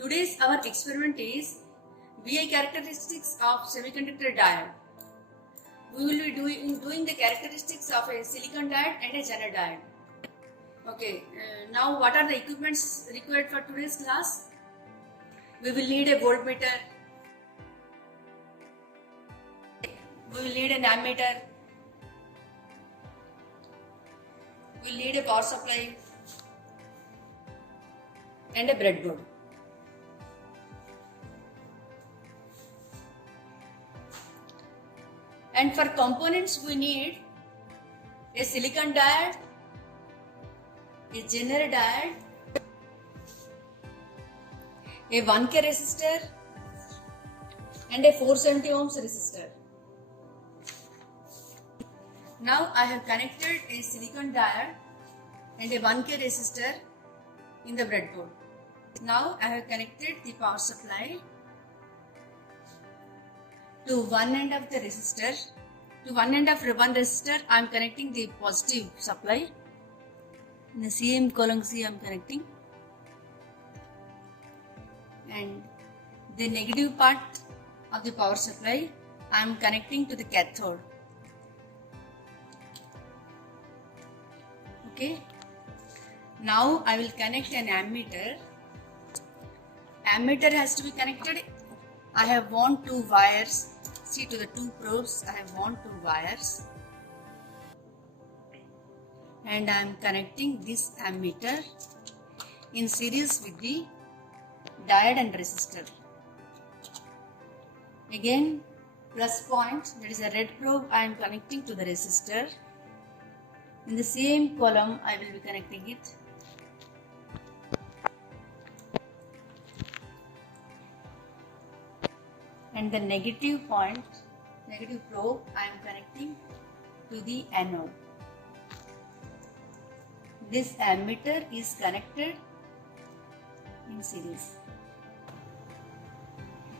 Today's our experiment is VI characteristics of semiconductor diode. We will be doing the characteristics of a silicon diode and a Zener diode. Okay, now what are the equipments required for today's class? We will need a voltmeter. We will need an ammeter. We will need a power supply and a breadboard. And for components we need a silicon diode, a Zener diode, a 1K resistor and a 470 ohms resistor. Now I have connected a silicon diode and a 1K resistor in the breadboard. Now I have connected the power supply to one end of the resistor. To one end of one resistor I am connecting the positive supply. In the CM column C I am connecting, and the negative part of the power supply I am connecting to the cathode. Okay. Now I will connect an ammeter. Ammeter has to be connected. I have wound two wires. See, to the two probes I have wound two wires, and I am connecting this ammeter in series with the diode and resistor. Again, plus point, that is a red probe, I am connecting to the resistor. In the same column I will be connecting it. And the negative point, negative probe, I am connecting to the anode. This ammeter is connected in series.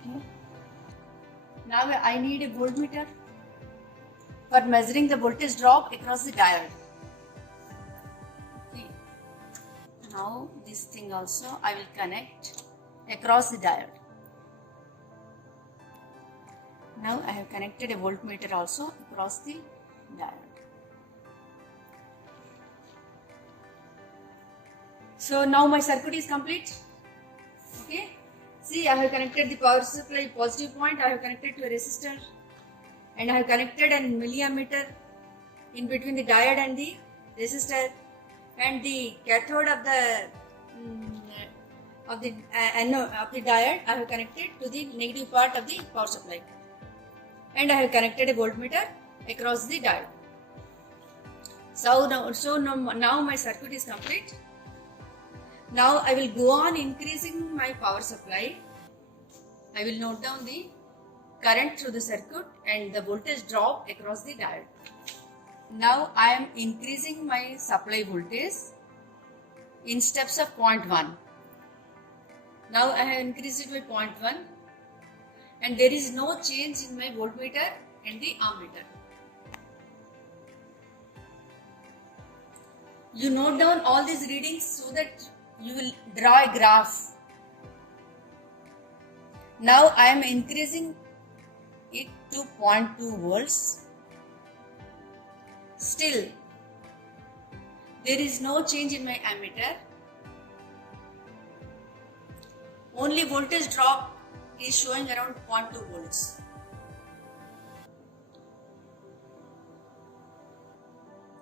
Okay. Now I need a voltmeter for measuring the voltage drop across the diode. Okay. Now this thing also I will connect across the diode. Now I have connected a voltmeter also across the diode. So now my circuit is complete. Okay. See, I have connected the power supply positive point. I have connected to a resistor, and I have connected an milliammeter in between the diode and the resistor, and the cathode of the anode of the diode I have connected to the negative part of the power supply. And I have connected a voltmeter across the diode. So now my circuit is complete. Now I will go on increasing my power supply. I will note down the current through the circuit and the voltage drop across the diode. Now I am increasing my supply voltage in steps of 0.1. Now I have increased it by 0.1. And there is no change in my voltmeter and the ammeter. You note down all these readings so that you will draw a graph. Now I am increasing it to 0.2 volts. Still, there is no change in my ammeter. Only voltage drop is showing around 0.2 volts.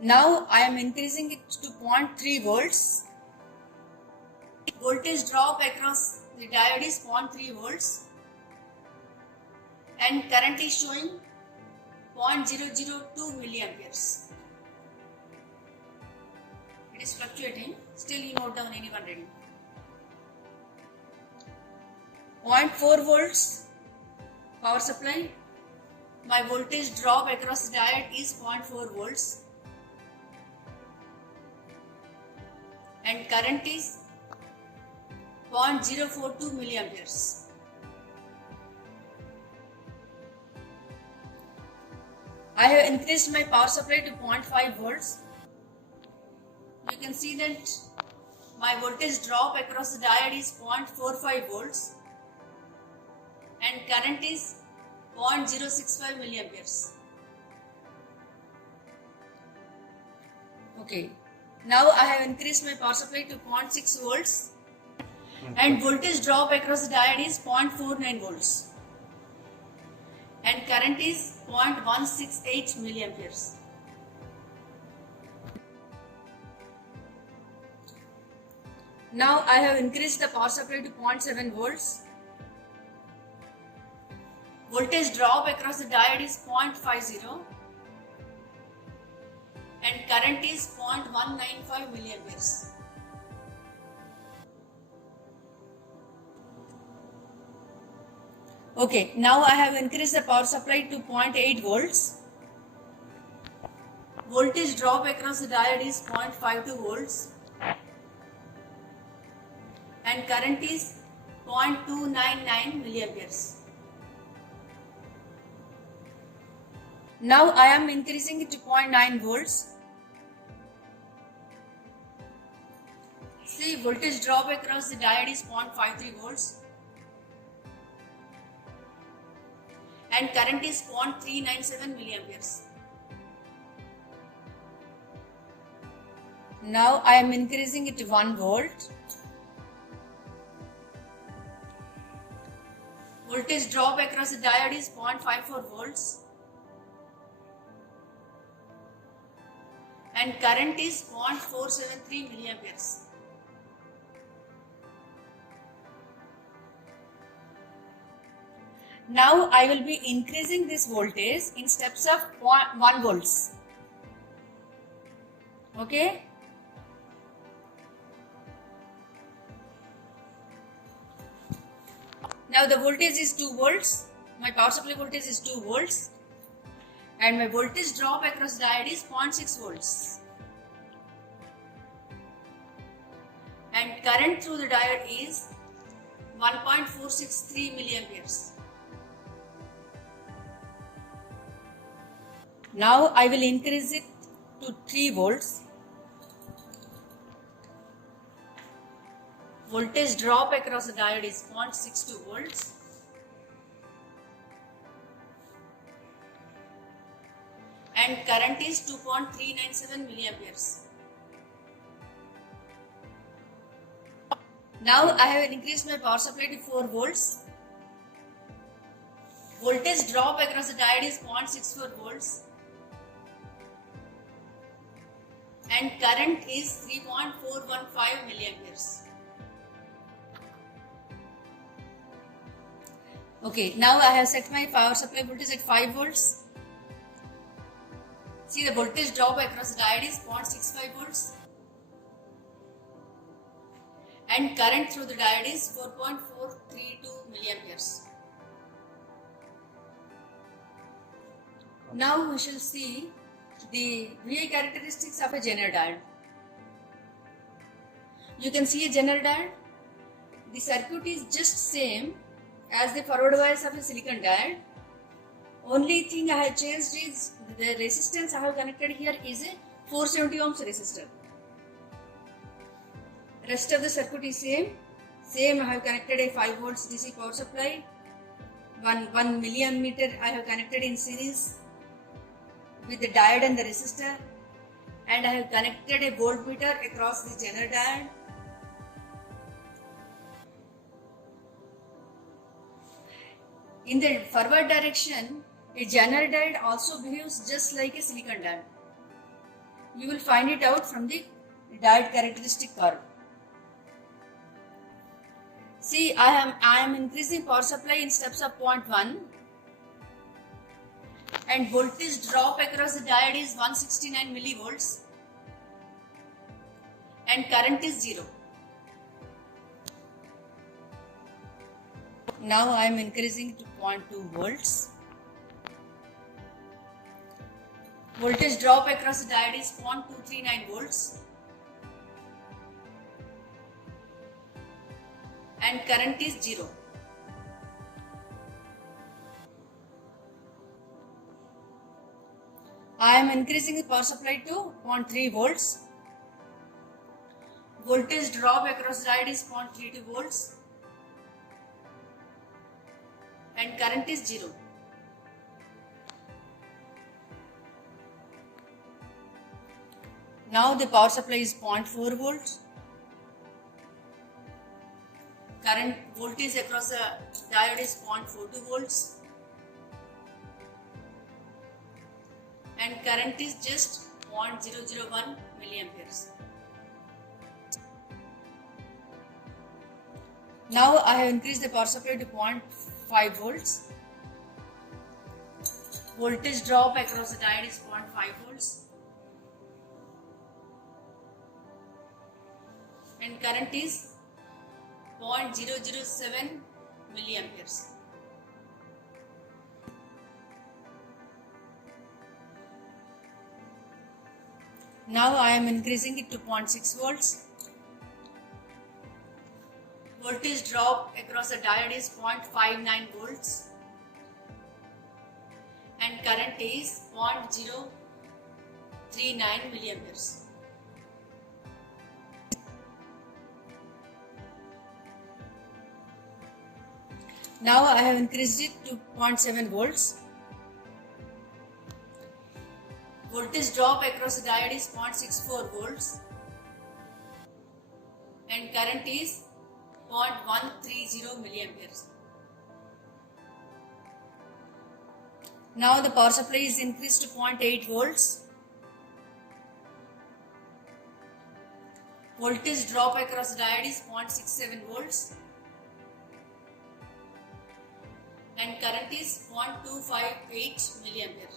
Now I am increasing it to 0.3 volts. Voltage drop across the diode is 0.3 volts, and current is showing 0.002 milliamperes. It is fluctuating. Still you note down any one reading. 0.4 volts power supply. My voltage drop across the diode is 0.4 volts, and current is 0.042 milliamperes. I have increased my power supply to 0.5 volts. You can see that my voltage drop across the diode is 0.45 volts and current is 0.065 milliamperes. Okay, now I have increased my power supply to 0.6 volts and voltage drop across the diode is 0.49 volts and current is 0.168 milliamperes. Now I have increased the power supply to 0.7 volts. Voltage drop across the diode is 0.50 and current is 0.195 milliamperes. Okay, now I have increased the power supply to 0.8 volts. Voltage drop across the diode is 0.52 volts and current is 0.299 milliamperes. Now I am increasing it to 0.9 volts. See, voltage drop across the diode is 0.53 volts and current is 0.397 milliamperes. Now I am increasing it to 1 volt. Voltage drop across the diode is 0.54 volts and current is 0.473 milliamperes. Now I will be increasing this voltage in steps of 1 volts. Okay. Now the voltage is 2 volts. My power supply voltage is 2 volts and my voltage drop across diode is 0.6 volts. And current through the diode is 1.463 milliamperes. Now I will increase it to 3 volts. Voltage drop across the diode is 0.62 volts. And current is 2.397 milliamperes. Now I have increased my power supply to 4 volts. Voltage drop across the diode is 0.64 volts. And current is 3.415 milliamperes. Okay, now I have set my power supply voltage at 5 volts. See, the voltage drop across the diode is 0.65 volts. And current through the diode is 4.432 milliamperes. Now we shall see the VI characteristics of a Zener diode. You can see a Zener diode. The circuit is just same as the forward bias of a silicon diode. Only thing I have changed is the resistance I have connected here is a 470 ohms resistor. Rest of the circuit is same. I have connected a 5 volts DC power supply. 1 milliammeter I have connected in series with the diode and the resistor, and I have connected a voltmeter across the Zener diode. In the forward direction, a Zener diode also behaves just like a silicon diode. You will find it out from the diode characteristic curve. See, I am increasing power supply in steps of 0.1 and voltage drop across the diode is 169 millivolts and current is 0. Now I am increasing to 0.2 volts. Voltage drop across the diode is 0.239 volts and current is 0. I am increasing the power supply to 0.3 volts. Voltage drop across diode is 0.32 volts and current is 0. Now the power supply is 0.4 volts. Current voltage across the diode is 0.42 volts and current is just 0.001 milliamperes. Now I have increased the power supply to 0.5 volts. Voltage drop across the diode is 0.5 volts and current is 0.007 milliamperes. Now I am increasing it to 0.6 volts. Voltage drop across the diode is 0.59 volts and current is 0.039 milliamperes. Now I have increased it to 0.7 volts. Voltage drop across the diode is 0.64 volts and current is 0.130 milliamperes. Now the power supply is increased to 0.8 volts. Voltage drop across the diode is 0.67 volts and current is 0.258 milliampere.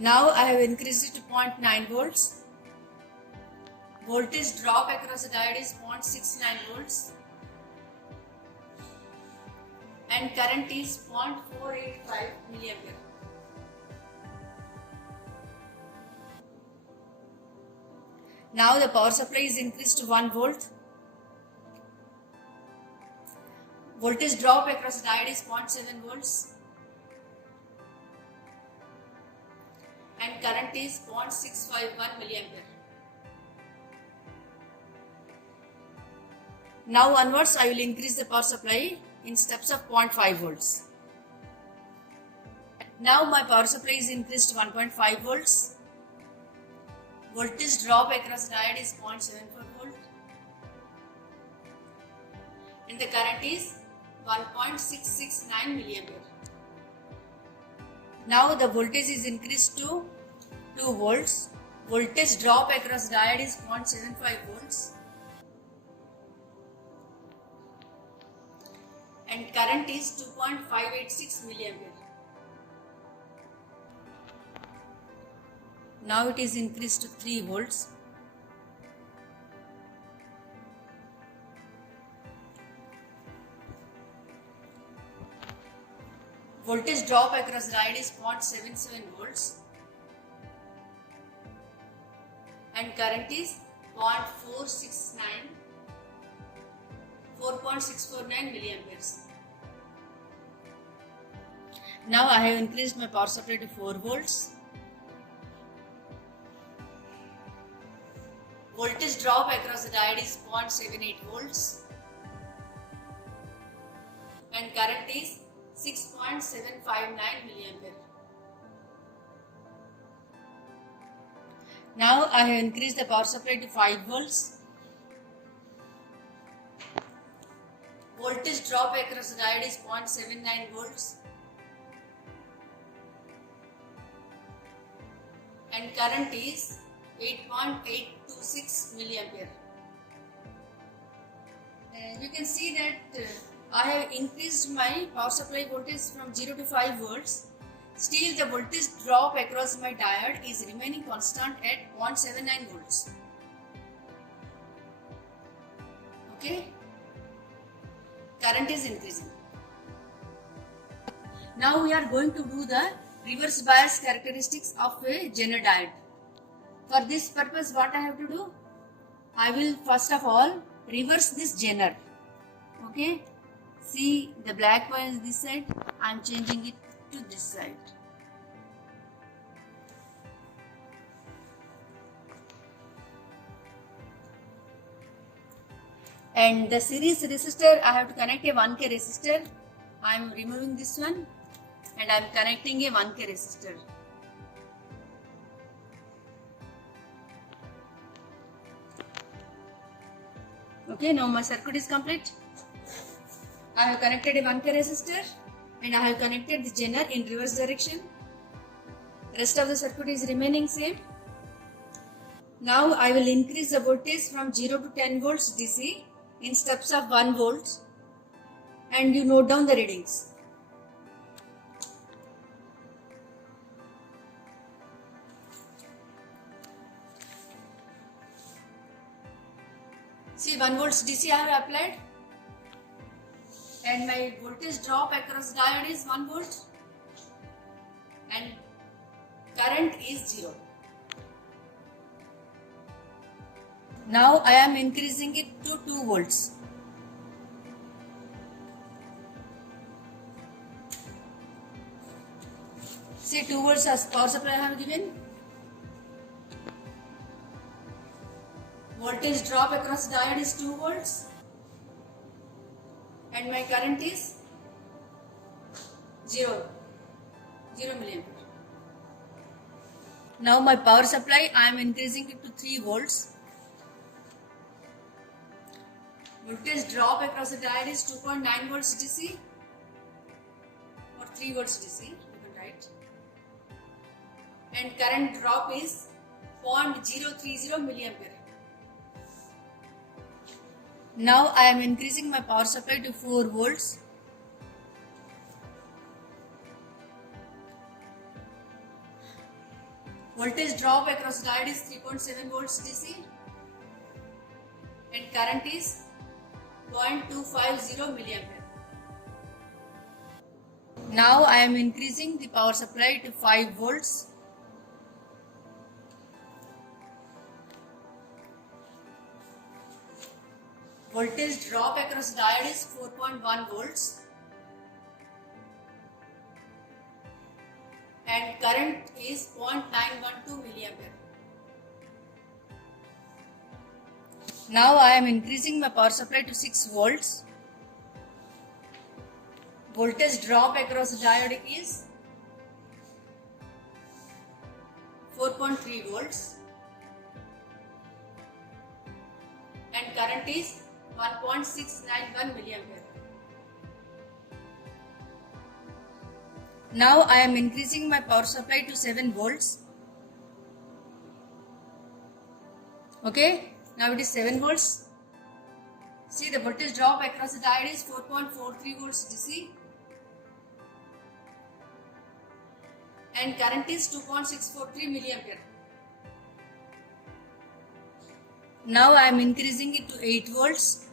Now I have increased it to 0.9 volts. Voltage drop across the diode is 0.69 volts and current is 0.485 milliampere. Now the power supply is increased to 1 volt. Voltage drop across the diode is 0.7 volts and current is 0.651 milliampere. Now onwards I will increase the power supply in steps of 0.5 volts. Now my power supply is increased to 1.5 volts. Voltage drop across the diode is 0.74 volt and the current is 1.669 milliampere. Now the voltage is increased to 2 volts. Voltage drop across the diode is 0.75 volts and current is 2.586 milliampere. Now it is increased to 3 volts. Voltage drop across the diode is 0.77 volts and current is 4.649 milliamperes. Now I have increased my power supply to 4 volts. Voltage drop across the diode is 0.78 volts and current is 6.759 milliampere. Now I have increased the power supply to 5 volts. Voltage drop across the diode is 0.79 volts and current is 8.826 milliampere. You can see that I have increased my power supply voltage from 0 to 5 volts. Still the voltage drop across my diode is remaining constant at 0.79 volts. Okay. Current is increasing. Now we are going to do the reverse bias characteristics of a Zener diode. For this purpose, what I have to do? I will first of all reverse this Zener. Okay. See the black wire is this side. I am changing it to this side. And the series resistor, I have to connect a 1K resistor. I am removing this one and I am connecting a 1K resistor. Okay, now my circuit is complete. I have connected a 1K resistor and I have connected the zener in reverse direction. Rest of the circuit is remaining same. Now I will increase the voltage from 0 to 10 volts DC in steps of 1 volt and you note down the readings. See, 1 volts DC I have applied and my voltage drop across diode is 1 volt and current is 0. Now I am increasing it to 2 volts. See, 2 volts as power supply I have given. Voltage drop across diode is 2 volts and my current is 0 milliampere. Now my power supply I am increasing it to 3 volts. Voltage drop across the diode is 2.9 volts DC or 3 volts DC, you can write. And current drop is 0.030 milliampere. Now I am increasing my power supply to 4 volts. Voltage drop across diode is 3.7 volts DC and current is 0.250 milliampere. Now I am increasing the power supply to 5 volts. Voltage drop across diode is 4.1 volts and current is 0.912 milliampere. Now I am increasing my power supply to 6 volts. Voltage drop across the diode is 4.3 volts and current is 1.691 milliampere. Now I am increasing my power supply to 7 volts. Okay, now it is 7 volts. See, the voltage drop across the diode is 4.43 volts DC and current is 2.643 milliampere. Now I am increasing it to 8 volts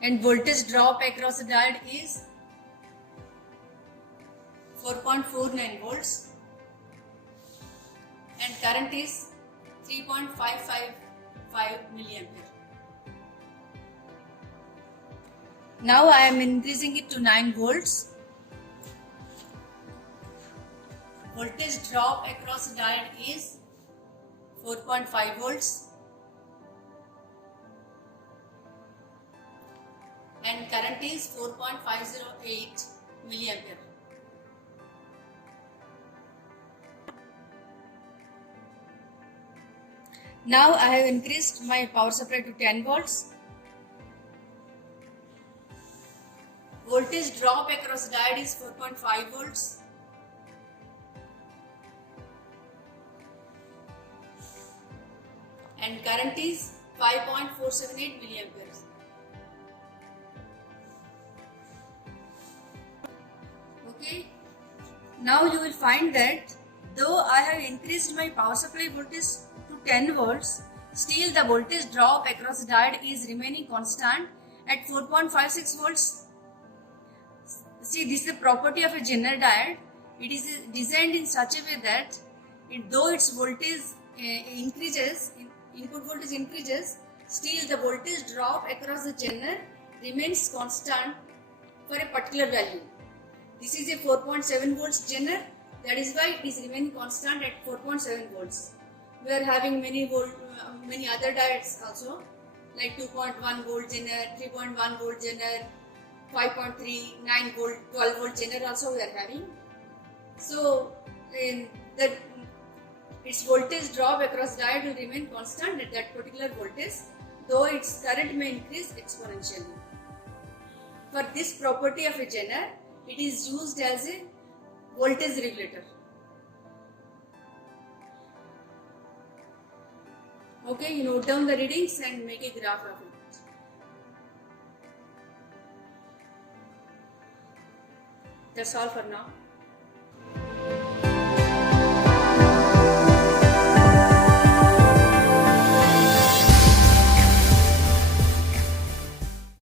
and voltage drop across the diode is 4.49 volts and current is 3.555 milliampere. Now I am increasing it to 9 volts. Voltage drop across the diode is 4.5 volts and current is 4.508 milliampere. Now I have increased my power supply to 10 volts. Voltage drop across diode is 4.5 volts. And current is 5.478 milliamperes. Okay. Now you will find that though I have increased my power supply voltage to 10 volts, still the voltage drop across the diode is remaining constant at 4.56 volts. See, this is the property of a zener diode. It is designed in such a way that though its voltage increases, input voltage increases, still the voltage drop across the zener remains constant for a particular value. This is a 4.7 volts Zener, that is why it is remaining constant at 4.7 volts. We are having many other diodes also, like 2.1 volt Zener, 3.1 volt Zener, 5.3, 9 volt, 12 volt Zener also we are having. So its voltage drop across diode will remain constant at that particular voltage, though its current may increase exponentially. For this property of a Zener, it is used as a voltage regulator. Okay, you note down the readings and make a graph of it. That's all for now.